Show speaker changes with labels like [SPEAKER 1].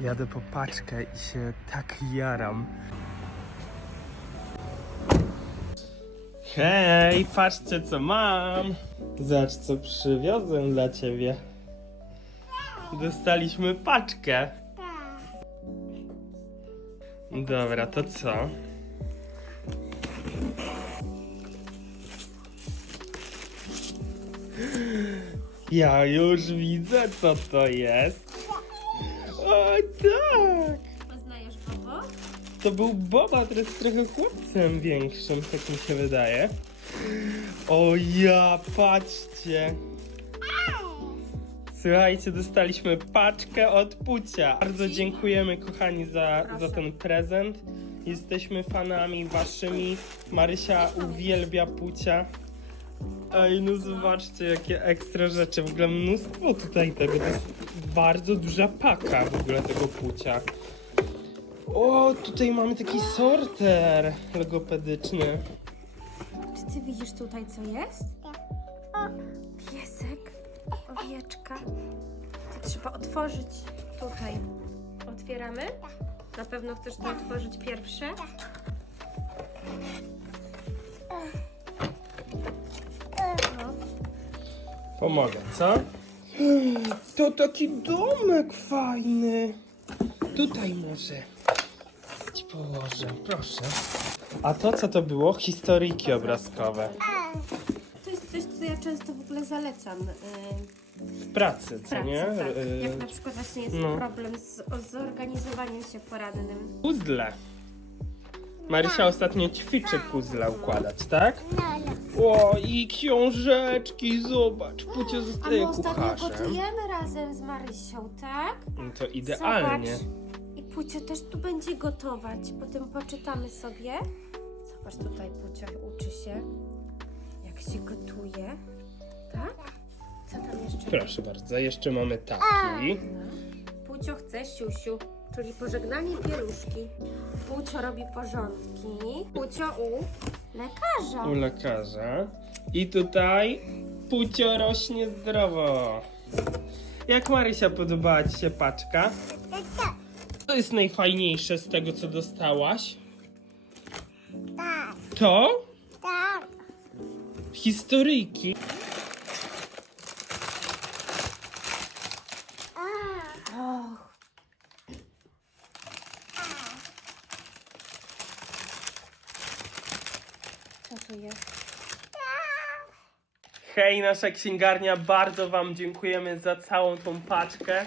[SPEAKER 1] Jadę po paczkę i się tak jaram. Hej, patrzcie co mam! Zobacz co przywiozłem dla ciebie. Dostaliśmy paczkę. Dobra, to co? Ja już widzę co to jest. O tak!
[SPEAKER 2] Poznajesz Bobo?
[SPEAKER 1] To był Boba, który jest trochę chłopcem większym, tak mi się wydaje. O ja, patrzcie! Słuchajcie, dostaliśmy paczkę od Pucia. Bardzo dziękujemy kochani za, za ten prezent. Jesteśmy fanami waszymi. Marysia uwielbia Pucia. Ej, no zobaczcie jakie ekstra rzeczy. W ogóle mnóstwo tutaj tego. Jest bardzo duża paka w ogóle tego Pucia. O, tutaj mamy taki sorter logopedyczny.
[SPEAKER 2] Czy ty widzisz tutaj co jest? Piesek, owieczka. To trzeba otworzyć tutaj. Otwieramy? Na pewno chcesz to otworzyć pierwsze? No.
[SPEAKER 1] Pomogę, co? To taki domek fajny. Tutaj może ci położę, proszę. A to co to było? Historyjki obrazkowe.
[SPEAKER 2] To jest coś, co ja często w ogóle zalecam yy,
[SPEAKER 1] W pracy,
[SPEAKER 2] w
[SPEAKER 1] co
[SPEAKER 2] pracy.
[SPEAKER 1] nie?
[SPEAKER 2] Tak.
[SPEAKER 1] Y,
[SPEAKER 2] Jak na przykład właśnie jest
[SPEAKER 1] no.
[SPEAKER 2] problem z zorganizowaniem się porannym.
[SPEAKER 1] Puzzle. Marysia ostatnio ćwiczy puzzle układać, tak? O, i książeczki, zobacz, Pucie
[SPEAKER 2] A my
[SPEAKER 1] zostaje
[SPEAKER 2] ostatnio
[SPEAKER 1] kucharzem.
[SPEAKER 2] gotujemy razem z Marysią, tak?
[SPEAKER 1] No To idealnie.
[SPEAKER 2] Zobacz. I Pucio też tu będzie gotować. Potem poczytamy sobie. Zobacz, tutaj Pucio uczy się, jak się gotuje. Tak? Co tam jeszcze?
[SPEAKER 1] Proszę bardzo, jeszcze mamy taki.
[SPEAKER 2] Pucio chce siusiu, czyli pożegnanie pieluszki. Pucio robi porządki. Pucio u lekarza.
[SPEAKER 1] u lekarza. I tutaj Pucio rośnie zdrowo. Jak Marysia podobała Ci się paczka? To jest najfajniejsze z tego, co dostałaś?
[SPEAKER 3] Tak,
[SPEAKER 1] To?
[SPEAKER 3] tak.
[SPEAKER 1] Historyjki. Hej, nasza księgarnia, bardzo Wam dziękujemy za całą tą paczkę.